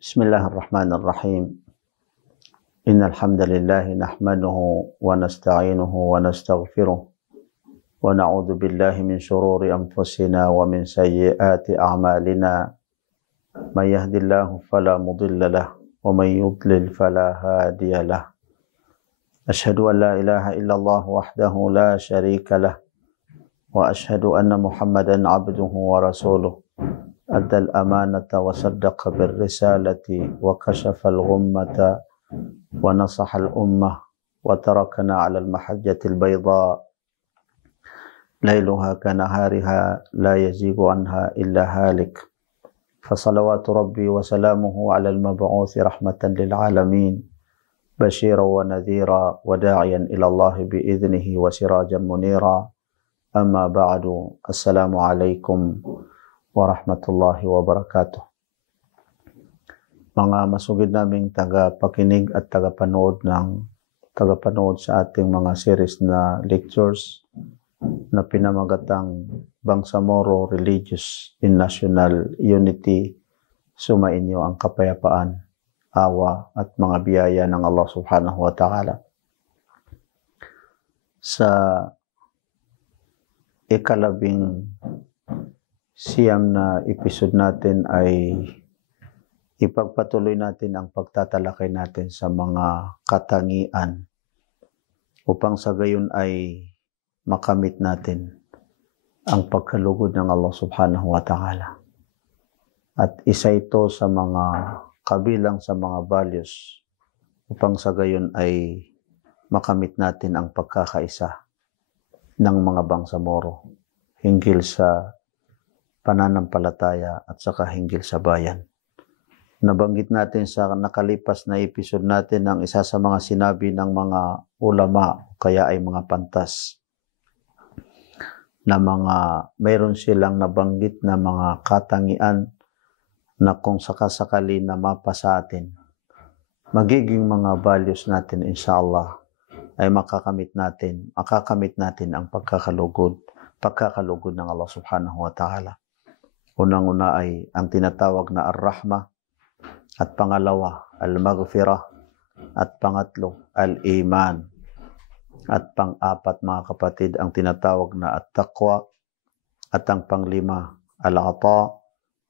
Bismillahirrahmanirrahim. Innal hamdalillah nahmaduhu wa nasta'inuhu wa nastaghfiruh wa na'udzu billahi min shururi anfusina wa min sayyiati a'malina. May yahdihillahu fala mudilla lahu wa may yudlil fala hadiya lahu. Asyhadu an la ilaha illallah wahdahu la syarika lahu wa asyhadu anna Muhammadan 'abduhu wa rasuluh. Addal amanata wa saddaqa bir risalati wa kashafal ghummata wa nasahal ummah wa tarakana 'alal mahajjatil bayda lailuha kanahariha la yazigu anha illa halik. Fa salawatu rabbi wa salamuhu 'alal mab'uuthi rahmatan lil 'alamin basyiran wa nadhira wa da'iyan ila Allah bi idnihi wa sirajan munira. Amma ba'du. Assalamu alaikum warahmatullahi wabarakatuh. Mga masugid naming tagapakinig at tagapanood sa ating mga series na lectures na pinamagatang Bangsamoro Religious in National Unity, sumainyo ang kapayapaan, awa at mga biyaya ng Allah subhanahu wa ta'ala. Sa ikalabing siyam na episode natin ay ipagpatuloy natin ang pagtatalakay natin sa mga katangian upang sa gayon ay makamit natin ang pagkalugod ng Allah subhanahu wa ta'ala. At isa ito sa mga kabilang sa mga values upang sa gayon ay makamit natin ang pagkakaisa ng mga Bangsamoro hinggil sa pananampalataya at saka hinggil sa bayan. Nabanggit natin sa nakalipas na episode natin ang isa sa mga sinabi ng mga ulama, kaya ay mga pantas, na mayroon silang nabanggit na mga katangian na kung sakasakali na mapa sa atin, magiging mga values natin inshallah ay makakamit natin ang pagkakalugod ng Allah subhanahu wa ta'ala. Unang-una ay ang tinatawag na ar-rahmah, at pangalawa al-maghfirah, at pangatlo al-iman, at pang-apat mga kapatid ang tinatawag na at-taqwa, at ang panglima al-ata,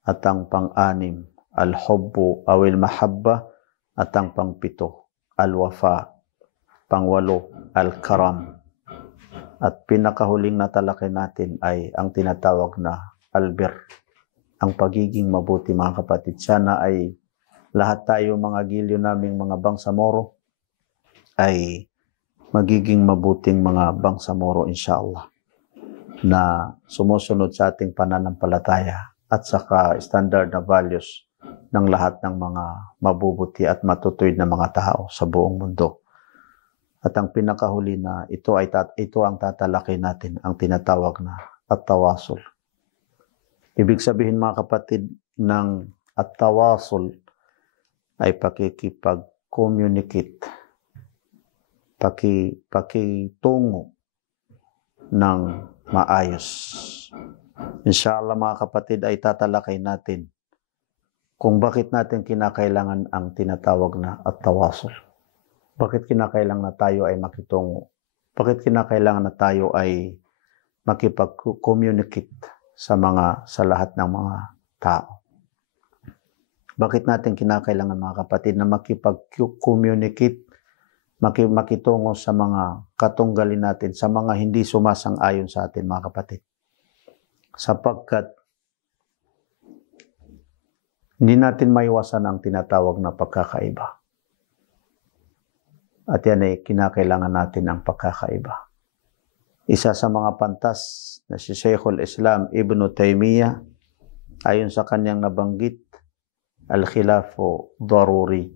at ang pang-anim al-hubbu aw al-mahabba, at ang pangpito al-wafa, pangwalo al-karam, at pinakahuling natalakay natin ay ang tinatawag na al-birr, ang pagiging mabuti mga kapatid. Sana ay lahat tayo mga gilyo naming mga Bangsamoro ay magiging mabuting mga Bangsamoro inshallah, na sumusunod sa ating pananampalataya at saka standard na values ng lahat ng mga mabubuti at matutuwid na mga tao sa buong mundo. At ang pinakahuli na ito ang tatalakay natin, ang tinatawag na at-tawasul. Ibig sabihin mga kapatid ng at-tawasul ay pakikipag-communicate, pakitungo ng maayos. Inshallah mga kapatid ay tatalakay natin kung bakit natin kinakailangan ang tinatawag na at-tawasul. Bakit kinakailangan na tayo ay makitungo? Bakit kinakailangan na tayo ay makipag-communicate sa lahat ng mga tao? Bakit natin kinakailangan mga kapatid na makipag-communicate, makitungo sa mga katunggalin natin, sa mga hindi sumasang-ayon sa atin mga kapatid? Sapagkat hindi natin maiwasan ang tinatawag na pagkakaiba. At yan ay kinakailangan natin ang pagkakaiba. Isa sa mga pantas na si Shaykhul Islam Ibn Taymiyyah, ayon sa kanyang nabanggit, al-khilafu daruri.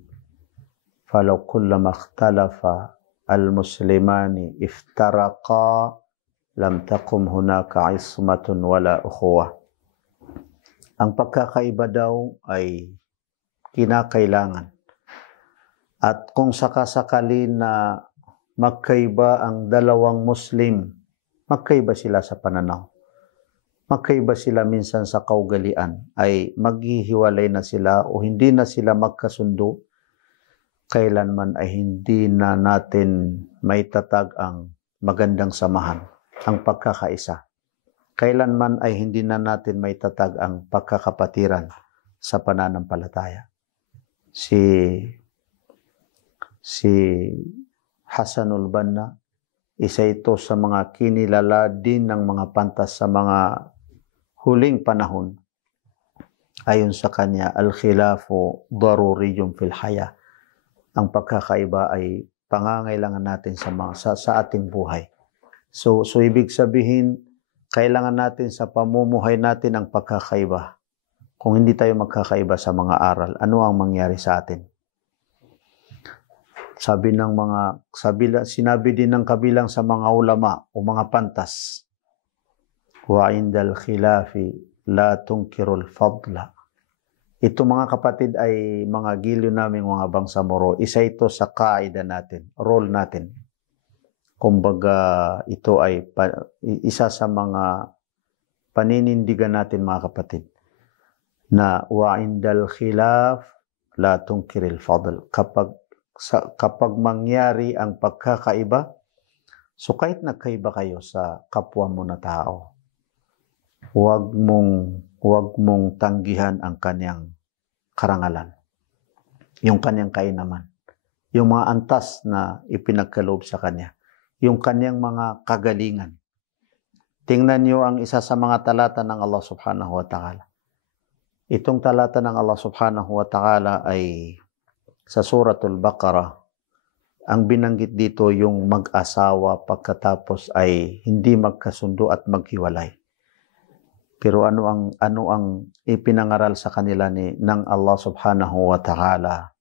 Falaw kullama ikhtalafa al-muslimani iftaraqa lam taqum hunaka ismatun wala ukhuwah. Ang pagkakaiba daw ay kinakailangan. At kung sakasakali na magkaiba ang dalawang Muslim, magkaiba sila sa pananaw, magkaiba sila minsan sa kaugalian, ay maghihiwalay na sila o hindi na sila magkasundo, kailanman ay hindi na natin maitatag ang magandang samahan, ang pagkakaisa. Kailanman ay hindi na natin maitatag ang pagkakapatiran sa pananampalataya. Si Hasanul Banna, isa ito sa mga kinilala din ng mga pantas sa mga huling panahon. Ayon sa kanya, al-khilafu daruriyum fil haya. Ang pagkakaiba ay pangangailangan natin sa ating buhay. So ibig sabihin, kailangan natin sa pamumuhay natin ang pagkakaiba. Kung hindi tayo magkakaiba sa mga aral, ano ang mangyari sa atin? Sinabi din ng kabilang sa mga ulama o mga pantas, wa indal khilafi la tunkirul fadla. Ito mga kapatid ay mga giliw naming mga bangsamoro. Isa ito sa kaida natin, role natin. Kumbaga ito ay isa sa mga paninindigan natin mga kapatid, na wa indal khilaf la tunkiril fadl. Kapag mangyari ang pagkakaiba, so kahit nagkaiba kayo sa kapwa mo na tao, huwag mong tanggihan ang kanyang karangalan, yung kanyang kainaman, yung mga antas na ipinagkaloob sa kanya, yung kanyang mga kagalingan. Tingnan niyo ang isa sa mga talata ng Allah subhanahu wa ta'ala. Itong talata ng Allah subhanahu wa ta'ala ay sa Suratul Baqarah. Ang binanggit dito yung mag-asawa pagkatapos ay hindi magkasundo at maghiwalay. Pero ano ang ipinangaral sa kanila ng Allah subhanahu wa ta'ala?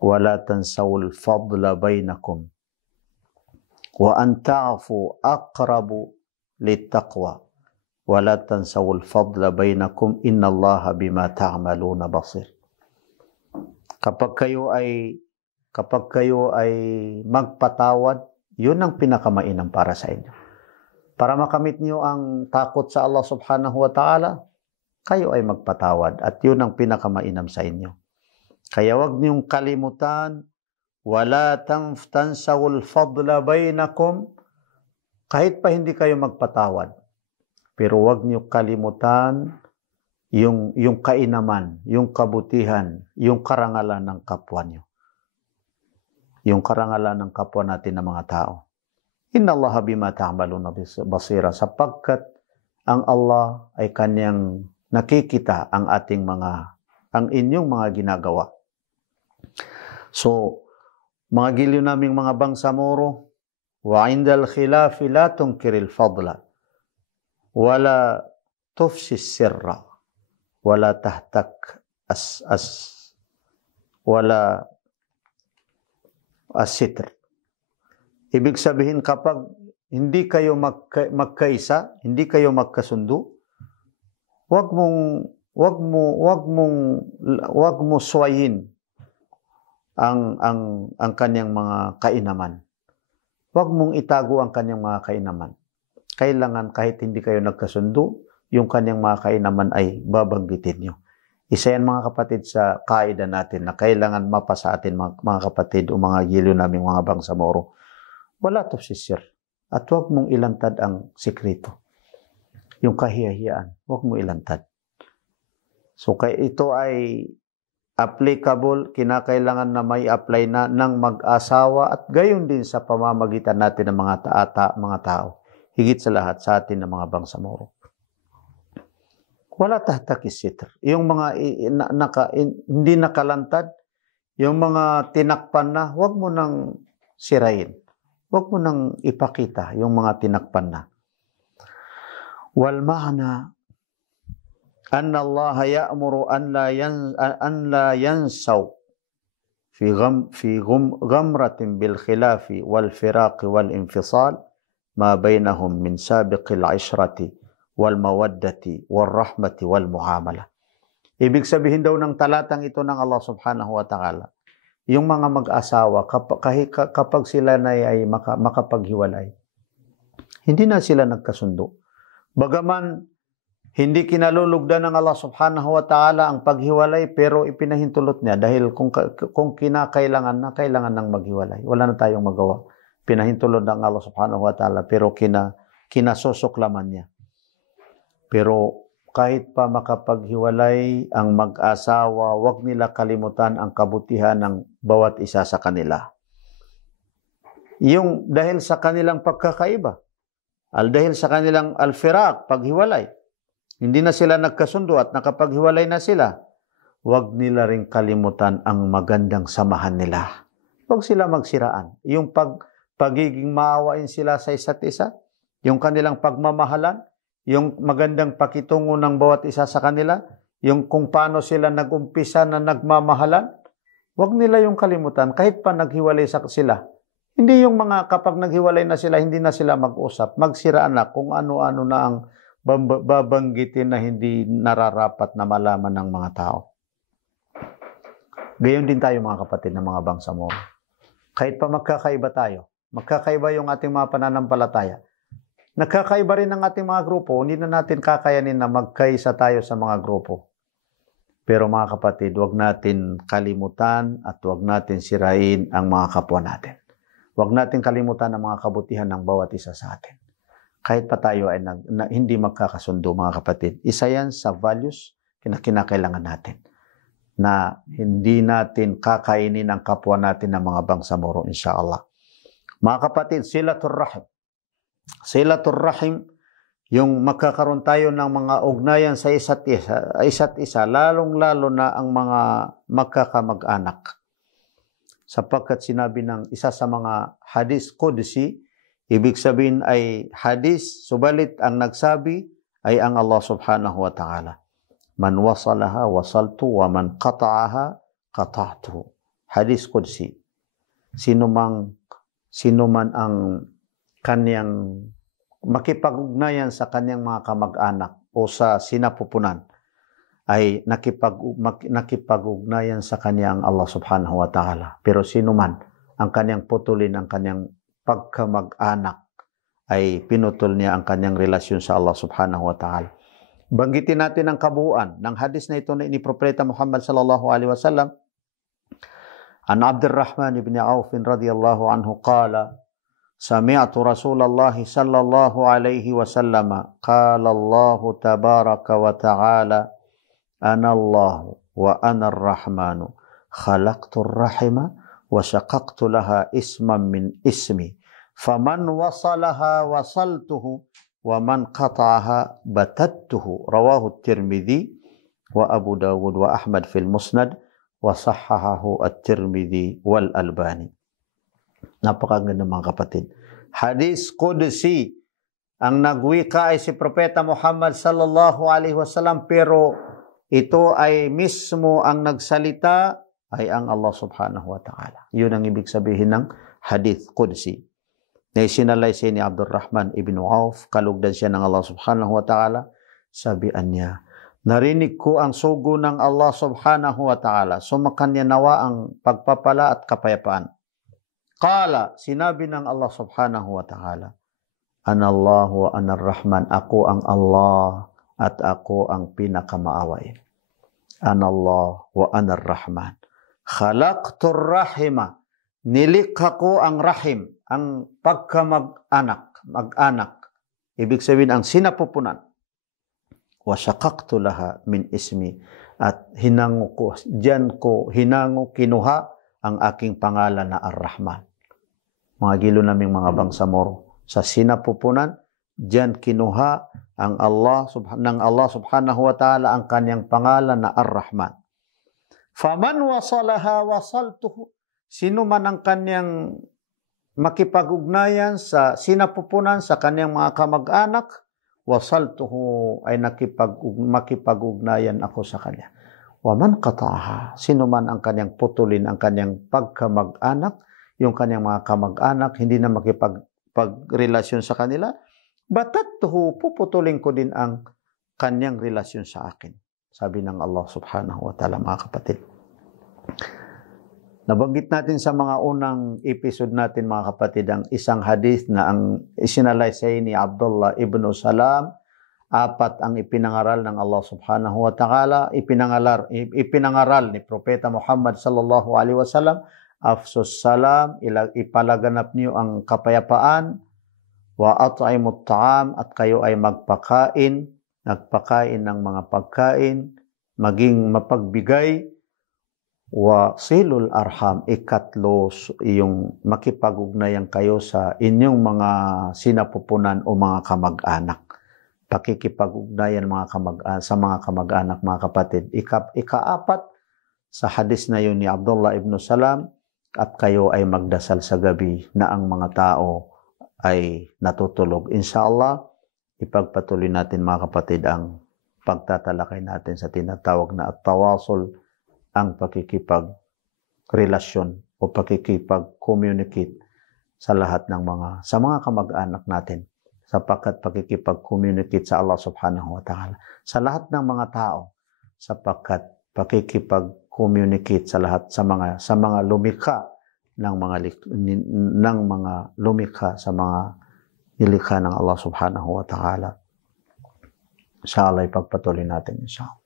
Wala tansawul fadla bainakum wa an ta'fu aqrabu littaqwa wala tansawul fadla bainakum innallaha bima ta'maluna basir. Kapag kayo ay magpatawad, yun ang pinakamainam para sa inyo. Para makamit niyo ang takot sa Allah subhanahu wa ta'ala, kayo ay magpatawad at yun ang pinakamainam sa inyo. Kaya wag niyong kalimutan, wala tansawul fadla bainakum, kahit pa hindi kayo magpatawad. Pero wag niyo kalimutan yung kainaman, yung kabutihan, yung karangalan ng kapwa niyo. Yung karangalan ng kapwa natin ng mga tao. Innallaha bima ta'maluna basira, sapagkat ang Allah ay kanyang nakikita ang inyong mga ginagawa. So, mga giliw naming mga bangsamoro, wa indal khilafi la tunkiril fadla, wala tufsis sirra, wala tahtak wala as-sitr. Ibig sabihin, kapag hindi kayo magkaisa, hindi kayo magkasundo, wag mo suwayin ang kanyang mga kainaman. Wag mong itago ang kanyang mga kainaman. Kailangan kahit hindi kayo nagkasundo, yung kanyang mga kainaman ay babanggitin nyo. Isa yan mga kapatid sa kaida natin na kailangan mapasa atin mga kapatid o mga giliw naming mga bangsamoro. Wala to sisir. At huwag mong ilantad ang sikreto. Yung kahiyahiyaan, huwag mong ilantad. So ito ay applicable, kinakailangan na may apply na ng mag-asawa at gayon din sa pamamagitan natin ng mga tao. Higit sa lahat sa atin ng mga bangsamoro. Wala tahtakis sitr. Yung mga hindi nakalantad, yung mga tinakpan na, huwag mo nang sirain. Huwag mo nang ipakita yung mga tinakpan na. Wal ma'na anna Allah ya'muru an la yansaw fi ghamratin bil khilafi wal firaqi wal infisal ma bainahum min sabiqil ishrati wal mawaddati wal rahmati wal muamala. Ibig sabihin daw ng talatang ito ng Allah subhanahu wa ta'ala, yung mga mag-asawa kapag sila na ay makapaghiwalay, hindi na sila nagkasundo, Bagaman hindi kinalulugdan ng Allah subhanahu wa ta'ala ang paghiwalay, pero ipinahintulot niya dahil kung kinakailangan na, kailangan ng maghiwalay. Wala na tayong magawa. Pinahintulot ng Allah subhanahu wa ta'ala, pero kinasusuklaman niya. Pero kahit pa makapaghiwalay ang mag-asawa, wag nila kalimutan ang kabutihan ng bawat isa sa kanila. Yung dahil sa kanilang pagkakaiba, dahil sa kanilang al-firaq, paghiwalay, hindi na sila nagkasundo at nakapaghiwalay na sila, wag nila ring kalimutan ang magandang samahan nila. Wag sila magsiraan. Yung pagiging maawain sila sa isa't isa, yung kanilang pagmamahalan, yung magandang pakitungo ng bawat isa sa kanila, yung kung paano sila nag-umpisa na nagmamahalan, wag nila yung kalimutan kahit pa naghiwalay sila. Hindi yung mga kapag naghiwalay na sila, hindi na sila mag-usap, magsiraan na kung ano-ano na ang babanggitin na hindi nararapat na malaman ng mga tao. Gayon din tayo mga kapatid ng mga bangsamoro. Kahit pa magkakaiba tayo, magkakaiba yung ating mga pananampalataya, nagkakaiba rin ang ating mga grupo, hindi na natin kakayanin na magkaisa tayo sa mga grupo. Pero mga kapatid, huwag natin kalimutan at huwag natin sirain ang mga kapwa natin. Huwag natin kalimutan ang mga kabutihan ng bawat isa sa atin. Kahit pa tayo ay hindi magkakasundo mga kapatid. Isa yan sa values na kinakailangan natin. Na hindi natin kakainin ang kapwa natin ng mga bangsamoro, insyaAllah. Mga kapatid, silatul rahim. Silatul rahim, yung magkakaroon tayo ng mga ugnayan sa isa't isa, lalong-lalo na ang mga magkakamag-anak. Sapagkat sinabi ng isa sa mga hadis qudsi, ibig sabihin ay hadis, subalit ang nagsabi ay ang Allah subhanahu wa ta'ala. Man wasalaha, wasaltu, wa man qata'aha, qata'tu. Hadis qudsi. Sino man ang kanyang makipag-ugnayan sa kanyang mga kamag-anak o sa sinapupunan, ay nakipag-ugnayan sa kanyang Allah subhanahu wa ta'ala. Pero sino man ang kanyang putulin, ang kanyang pagkamag-anak, ay pinutol niya ang kanyang relasyon sa Allah subhanahu wa ta'ala. Banggitin natin ang kabuuan ng hadis na ito na Propeta Muhammad sallallahu alaihi wasallam. An Abdurrahman ibn Auf radhiyallahu anhu qala, Sami'tu Rasulullah sallallahu alaihi wasallam qala Allah tabaraka wa ta'ala, Ana Allah wa ana ar-Rahmanu khalaqtu ar-rahima wa shaqaqtu laha isman min ismi faman wasalaha wasaltuhu wa man qata'aha batattuhu. Rawahu at-Tirmidzi wa Abu Dawud wa Ahmad fil Musnad wa sahhahahu at-Tirmidzi wal Albani. Napakaganda mga kapatid. Hadis qudsi, ang nagwika ay si Propeta Muhammad sallallahu alaihi wasallam, pero ito ay mismo ang nagsalita ay ang Allah subhanahu wa ta'ala. Yun ang ibig sabihin ng hadith qudsi. Na isinalaysay ni Abdurrahman ibn Auf, kalugdan siya ng Allah subhanahu wa ta'ala, sabihan niya, narinig ko ang sugo ng Allah subhanahu wa ta'ala, sumakan niya nawa ang pagpapala at kapayapaan. Qala, sinabi ng Allah subhanahu wa ta'ala, Anallahu wa anar Rahman, ako ang Allah at ako ang pinakamaawain. Anallah wa anar Rahman. Khalaqtur rahima. Nilikha ko ang rahim, ang pagkamag-anak, mag-anak. Ibig sabihin ang sinapupunan. Wa shaqaqtu laha min ismi. At hinango ko, kinuha ang aking pangalan na Ar-Rahman. Mga gilo naming mga bangsamoro. Sa sinapupunan, diyan kinuha ng Allah subhanahu wa ta'ala ang kanyang pangalan na Ar-Rahman. Faman wasalaha wasaltuhu. Sino man ang kanyang makipag-ugnayan sa sinapupunan sa kanyang mga kamag-anak, wasaltuhu ay makipag-ugnayan ako sa kanya. Waman qata'aha. Sino man ang kanyang putulin, ang kanyang pagkamag-anak, yung kanyang mga kamag-anak, hindi na makipagrelasyon sa kanila, batattuhu, puputulin ko din ang kanyang relasyon sa akin. Sabi ng Allah subhanahu wa ta'ala, mga kapatid. Nabanggit natin sa mga unang episode natin, mga kapatid, ang isang hadith na ang isinalaysay ni Abdullah ibn Salam Apat ang ipinangaral ng Allah subhanahu wa ta'ala, ipinangaral ni Propeta Muhammad sallallahu alaihi wasallam, afsus salam, ipalaganap niyo ang kapayapaan, wa at'imut ta'am, at kayo ay nagpakain ng mga pagkain, maging mapagbigay, wa silul arham, ikatlo yung makipag-ugnayan kayo sa inyong mga sinapupunan o mga kamag-anak. Pakikipag-ugnayan sa mga kamag-anak, mga kapatid. Ikaapat, sa hadis na yun ni Abdullah ibn Salam, at kayo ay magdasal sa gabi na ang mga tao ay natutulog. Inshallah, ipagpatuloy natin, mga kapatid, ang pagtatalakay natin sa tinatawag na at-tawasul, ang pakikipag-relasyon o pakikipag-communicate sa lahat ng sa mga kamag-anak natin, sapagkat pakikipag-communicate sa Allah subhanahu wa ta'ala sa lahat ng mga tao, sapagkat pakikipag-communicate sa mga lumikha ng mga lumikha sa mga nilikha ng Allah subhanahu wa ta'ala. Inshallah, ipagpatuloy natin, inshallah.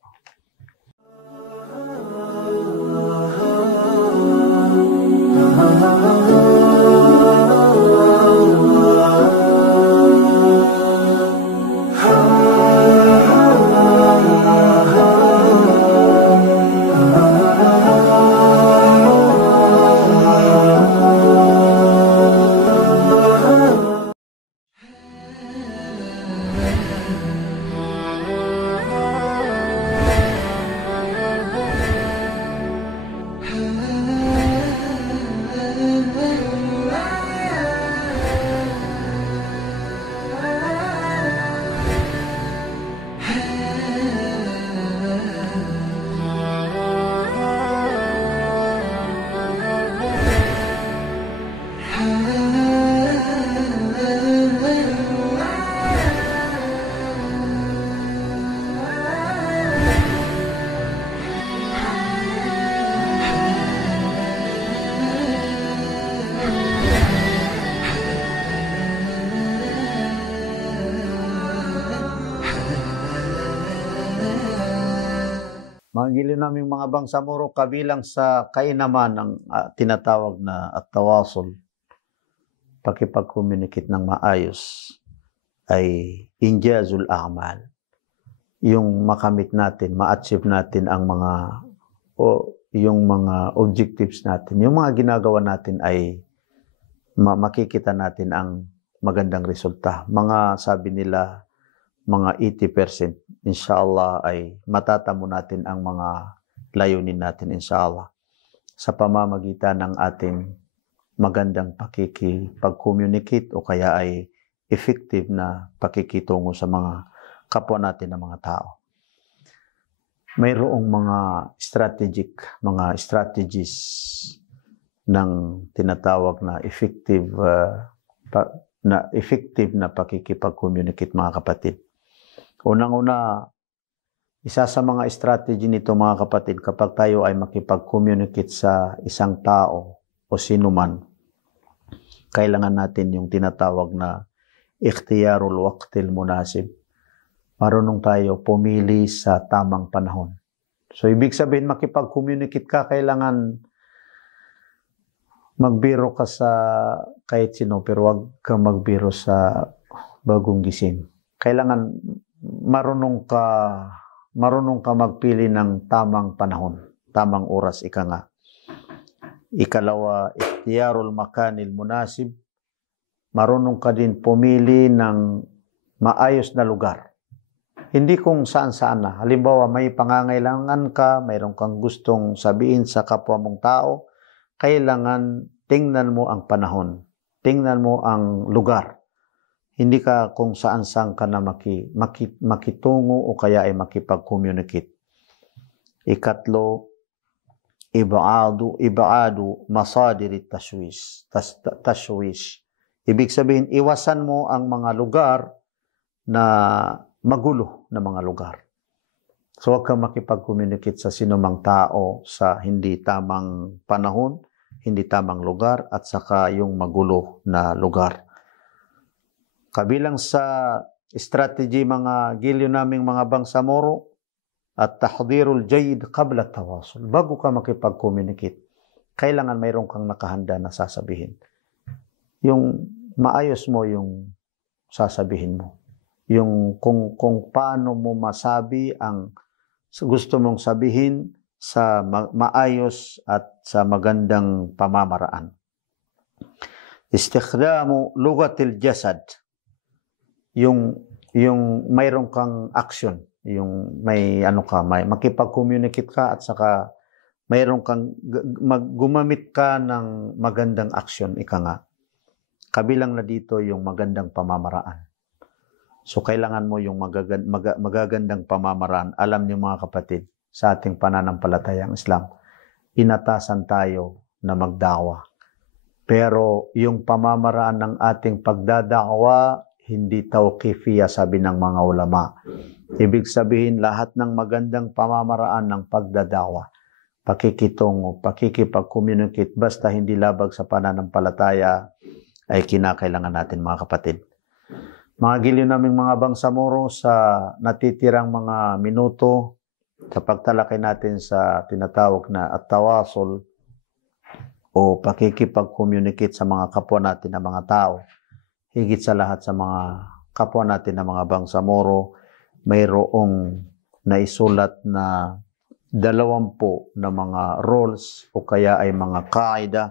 Mga giliw naming mga bangsamoro, kabilang sa kainaman ng tinatawag na at-tawasul, pakipag-communicate ng maayos, ay injazul a'mal. Yung makamit natin, ma-achieve natin ang yung mga objectives natin, yung mga ginagawa natin ay makikita natin ang magandang resulta. Sabi nila, mga 80%, inshallah, ay matatamo natin ang mga layunin natin, inshallah, sa pamamagitan ng ating magandang pakikipag-communicate o kaya ay effective na pakikitungo sa mga kapwa natin ng mga tao. Mayroong mga strategies ng tinatawag na effective na pakikipag-communicate, mga kapatid. Unang-una, isa sa mga strategy nito, mga kapatid, kapag tayo ay makipag-communicate sa isang tao o sinuman, kailangan natin yung tinatawag na ikhtiyarul waqtil munasib. Marunong tayo pumili sa tamang panahon. So, ibig sabihin, makipag-communicate ka, kailangan magbiro ka sa kahit sino, pero wag kang magbiro sa bagong gising. Kailangan marunong ka magpili ng tamang panahon, tamang oras, ika nga. Ikalawa, ikhtiyarul makanil munasib. Marunong ka din pumili ng maayos na lugar. Hindi kung saan-saan na. Halimbawa, may pangangailangan ka, mayroon kang gustong sabihin sa kapwa mong tao, kailangan tingnan mo ang panahon, tingnan mo ang lugar. Hindi ka kung saan-saan ka na makitungo o kaya ay makipag-communicate. Ikatlo, ibadu masadiri tashwish. Ibig sabihin, iwasan mo ang mga lugar na magulo na mga lugar. So, huwag kang makipag-communicate sa sinumang tao sa hindi tamang panahon, hindi tamang lugar, at saka yung magulo na lugar. Kabilang sa strategy mga gilyo naming mga bangsamoro at tahdirul jayyid qabla tawasul. Bago ka makipag-communicate, kailangan mayroon kang nakahanda na sasabihin. Yung maayos mo yung sasabihin mo. Yung kung paano mo masabi ang gusto mong sabihin sa maayos at sa magandang pamamaraan. Istikhdamu lugatil jasad. Yung mayroon kang action, yung may may makipag-communicate ka at saka mayroon kang gumamit ka ng magandang action, ika nga. Kabilang na dito yung magandang pamamaraan. So kailangan mo yung magagandang pamamaraan. Alam niyo mga kapatid, sa ating pananampalatayang Islam, inatasan tayo na magdawa. Pero yung pamamaraan ng ating pagdadawa, hindi tawqifiyya, sabi ng mga ulama. Ibig sabihin, lahat ng magandang pamamaraan ng pagdadawa, pakikitungo, pakikipag-communicate, basta hindi labag sa pananampalataya, ay kinakailangan natin mga kapatid. Mga giliw naming mga bangsamoro, sa natitirang mga minuto, sa pagtalakay natin sa tinatawag na at-tawasul o pakikipag-communicate sa mga kapwa natin na mga tao, higit sa lahat sa mga kapwa natin na mga bangsamoro, mayroong naisulat na 20 na mga rules o kaya ay mga kaida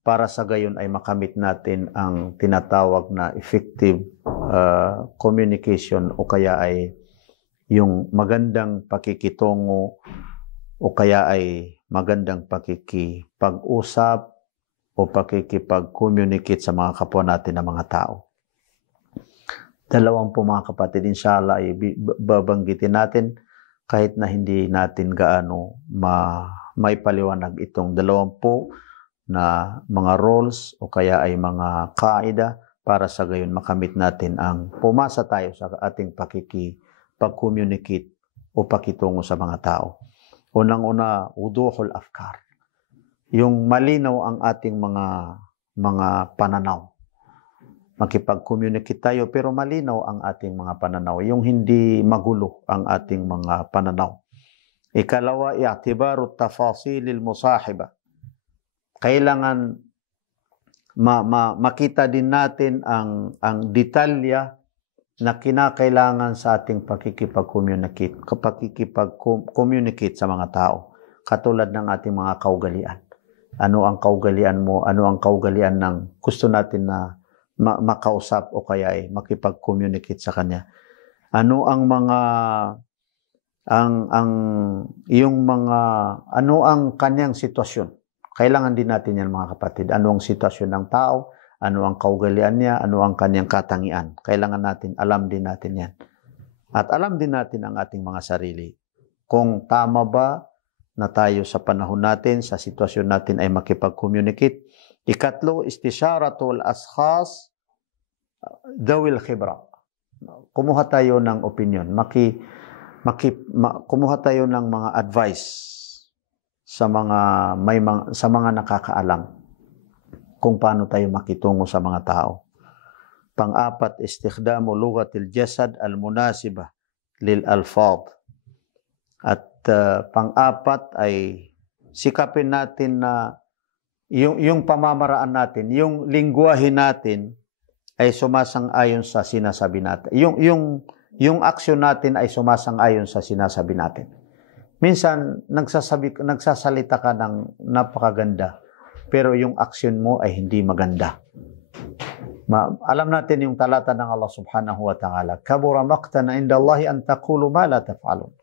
para sa gayon ay makamit natin ang tinatawag na effective communication o kaya ay yung magandang pakikitungo o kaya ay magandang pakikipag-usap o pakikipag-communicate sa mga kapwa natin na mga tao. 20 mga kapatid, inshallah ay babanggitin natin kahit na hindi natin gaano maipaliwanag itong 20 na mga rules o kaya ay mga kaida para sa gayon makamit natin ang pumasa tayo sa ating pag-communicate o pakitungo sa mga tao. Unang-una, wuduhul afkar. Yung malinaw ang ating mga pananaw. Makipag-communicate tayo pero malinaw ang ating mga pananaw. Yung hindi magulo ang ating mga pananaw. Ikalawa, i'tibaru tafasilil musahiba. Kailangan makita din natin ang detalya na kinakailangan sa ating pakikipag-communicate sa mga tao. Katulad ng ating mga kaugalian. Ano ang kaugalian mo? Ano ang kaugalian ng gusto natin na makausap o kaya ay makipag-communicate sa kanya? Ano ang ano ang kanyang sitwasyon? Kailangan din natin yan mga kapatid. Ano ang sitwasyon ng tao? Ano ang kaugalian niya? Ano ang kanyang katangian? Kailangan natin, alam din natin yan. At alam din natin ang ating mga sarili. Kung tama ba na tayo sa panahon natin, sa sitwasyon natin ay makipag-communicate. Ikatlo, istisyaratul ashas dawil khibra. Kumuha tayo ng opinion. Kumuha tayo ng mga advice sa mga nakakaalam kung paano tayo makitungo sa mga tao. Pang-apat, istikhdamu lugatil jasad al-munasibah lil alfad. At pang-apat ay sikapin natin na yung pamamaraan natin, yung lingwahe natin ay sumasang-ayon sa sinasabi natin. Yung aksyon natin ay sumasang-ayon sa sinasabi natin. Minsan, nagsasalita ka ng napakaganda, pero yung aksyon mo ay hindi maganda. Alam natin yung talata ng Allah subhanahu wa ta'ala, kabura maqtan inda Allahi an taqulu ma la taf'alun.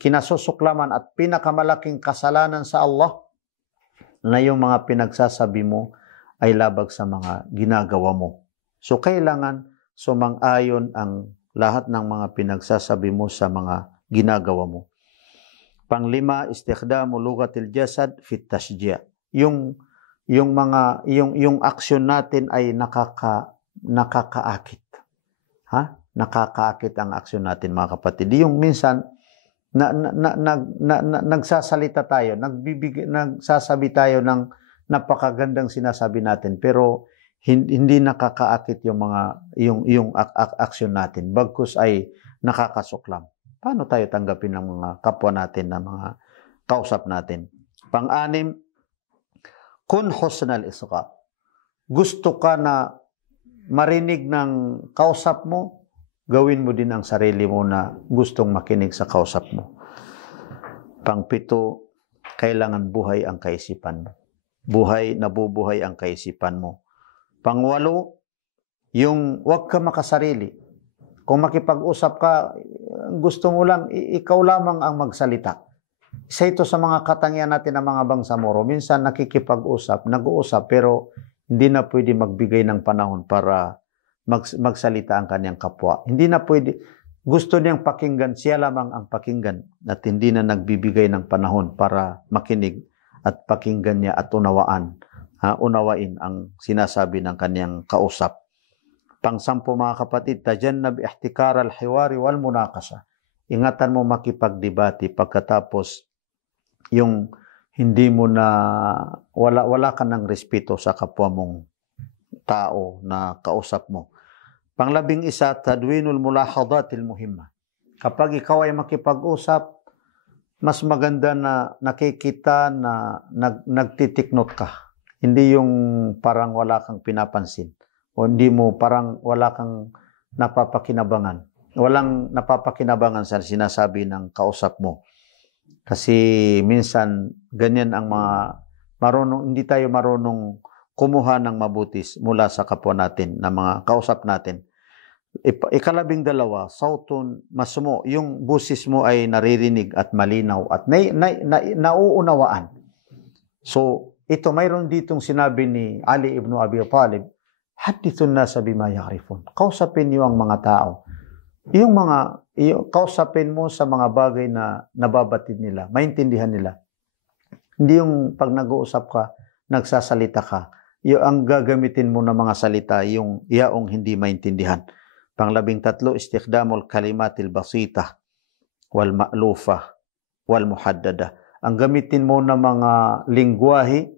Kinasusuklaman at pinakamalaking kasalanan sa Allah na yung mga pinagsasabi mo ay labag sa mga ginagawa mo. So kailangan sumang-ayon ang lahat ng mga pinagsasabi mo sa mga ginagawa mo. Panglima, istikhdamu lugatil jasad fit tashji'. Yung aksyon natin ay nakakaakit. Nakakaakit ang aksyon natin mga kapatid. Yung minsan nagsasalita tayo, nagsasabi tayo ng napakagandang sinasabi natin pero hindi nakakaakit yung mga yung aksyon natin, bagkus ay nakakasuklam. Paano tayo tanggapin ng mga kapwa natin, na mga kausap natin? Pang-anim, kun husnal isqa. Gusto ka na marinig ng kausap mo, gawin mo din ang sarili mo na gustong makinig sa kausap mo. Pang-pito, kailangan buhay ang kaisipan mo. Nabubuhay ang kaisipan mo. Pang-walo, yung huwag ka makasarili. Kung makipag-usap ka, gusto mo lang, ikaw lamang ang magsalita. Isa ito sa mga katangian natin ng mga bangsamoro. Minsan nakikipag-usap, nag-uusap, pero hindi na pwede magbigay ng panahon para magsalita ang kanyang kapwa. Hindi na pwede. Gusto niyang pakinggan, siya lamang ang pakinggan, at hindi na nagbibigay ng panahon para makinig at pakinggan niya at unawain ang sinasabi ng kanyang kausap. Pang-sampu, mga kapatid, tajannab ihtikar al-hiwari wal munaqasha. Ingatan mo makipagdebate pagkatapos yung hindi mo na wala ka ng respeto sa kapwa mong tao na kausap mo. Pang-11, tadwinul mulahadatil muhimma. Kapag ikaw ay makipag-usap, mas maganda na nakikita na nagtitiknot ka. Hindi yung parang wala kang pinapansin, o hindi mo parang wala kang napapakinabangan. Walang napapakinabangan sa sinasabi ng kausap mo. Kasi minsan ganyan ang mga hindi tayo marunong kumuha ng mabutis mula sa kapwa natin, na mga kausap natin. Ika-12, sautun masmo, yung busis mo ay naririnig at malinaw at nauunawaan. So, ito, mayroon ditong sinabi ni Ali ibn Abi Talib, hadithun nasa bima ya'rifun. Kausapin niyo ang mga tao. Kausapin mo sa mga bagay na nababatid nila, maintindihan nila. Hindi yung pag nag-uusap ka, nagsasalita ka, ang gagamitin mo na mga salita, yung yaong hindi maintindihan. Pang-13, istikdamul kalimatil basita wal ma'lufa wal muhaddada. Ang gamitin mo na mga lingwahe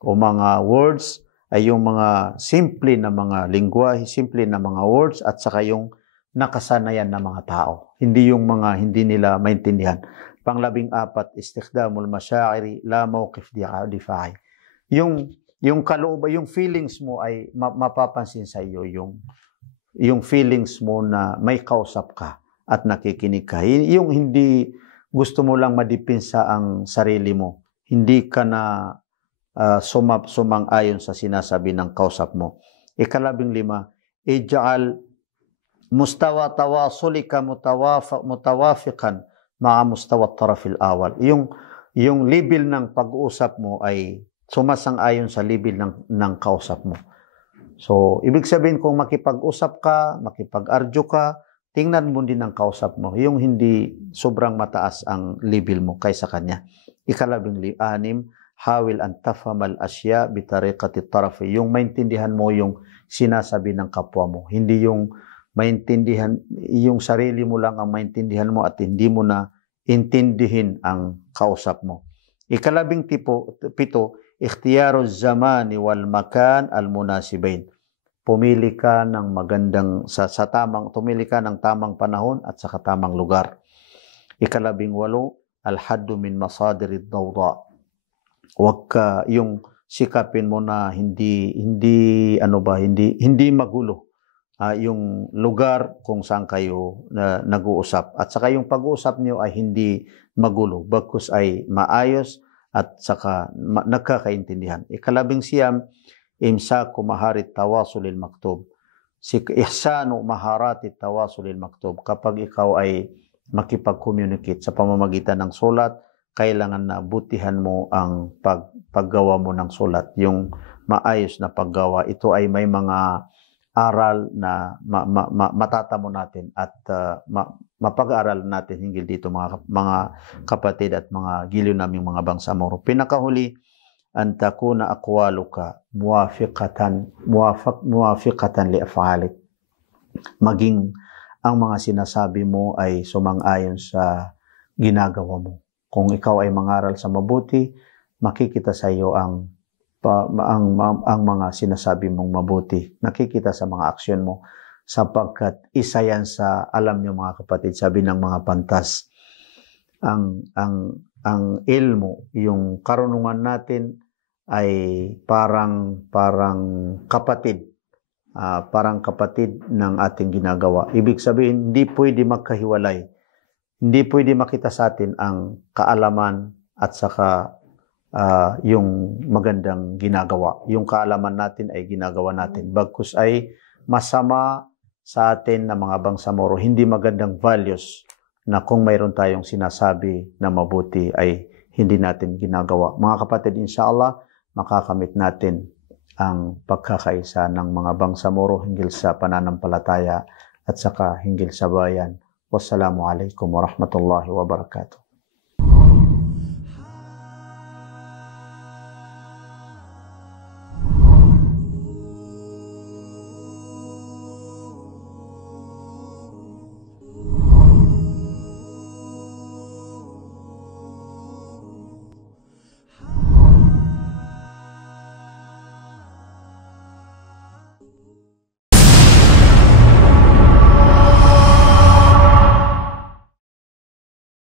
o mga words ay yung mga simple na mga lingwahe, simple na mga words, at saka yung nakasanayan na mga tao. Hindi yung mga hindi nila maintindihan. Pang-14, istikdamul masyairi la mawqif difa'i. Yung kalooban, yung feelings mo ay mapapansin sa iyo, yung feelings mo na may kausap ka at nakikinig ka. Yung hindi gusto mo lang madipinsa ang sarili mo. Hindi ka na sumang-ayon sa sinasabi ng kausap mo. Ika-15, ij'al mustawa tawasulika mutawafiqan ma'a mustawa tarafil awal. Yung level ng pag-uusap mo ay sumasang-ayon sa level ng kausap mo. So, ibig sabihin, kung makipag-usap ka, makipag-argue ka, tingnan mo din ang kausap mo, yung hindi sobrang mataas ang level mo kaysa kanya. Ika-16, hawil an tafhamal asya bitariqati tarafi. Yung maintindihan mo yung sinasabi ng kapwa mo. Hindi yung maintindihan, yung sarili mo lang ang maintindihan mo at hindi mo na intindihin ang kausap mo. Ika-17, ikhtiyaru zamani wal makan al munasibain. Pumili ka ng magandang tumili ka ng tamang panahon at sa tamang lugar. Ika-18, al haddu min masadir ad-dawda. Huwag ka yung sikapin mo na hindi magulo yung lugar kung saan kayo nag-uusap, at saka yung pag-uusap niyo ay hindi magulo, bagkus ay maayos at saka nagkakaintindihan. Ika-19, imsaku maharit tawasulil maktub. Ihsanu maharati tawasulil maktub. Kapag ikaw ay makipag-communicate sa pamamagitan ng sulat, kailangan na butihan mo ang paggawa mo ng sulat, yung maayos na paggawa. Ito ay may mga aral na matatamo natin at mapag-aaral natin hinggil dito, mga kapatid at mga giliw naming mga bangsamoro. Pinakahuli, an takuna aqwaluka muwafiqatan li af'alik. Maging ang mga sinasabi mo ay sumang-ayon sa ginagawa mo. Kung ikaw ay mangaral sa mabuti, makikita sa iyo ang ang mga sinasabi mong mabuti. Nakikita sa mga aksyon mo, sapagkat isa yan sa, alam niyo mga kapatid, sabi ng mga pantas, ang ilmo, yung karunungan natin ay parang kapatid, parang kapatid ng ating ginagawa. Ibig sabihin, hindi pwede magkahiwalay. Hindi pwede makita sa atin ang kaalaman at saka yung magandang ginagawa. Yung kaalaman natin ay ginagawa natin. Bagkus ay masama sa atin na mga bangsamoro, hindi magandang values na kung mayroon tayong sinasabi na mabuti ay hindi natin ginagawa. Mga kapatid, inshallah, makakamit natin ang pagkakaisa ng mga bangsamoro hinggil sa pananampalataya at saka hinggil sa bayan. Wassalamualaikum warahmatullahi wabarakatuh.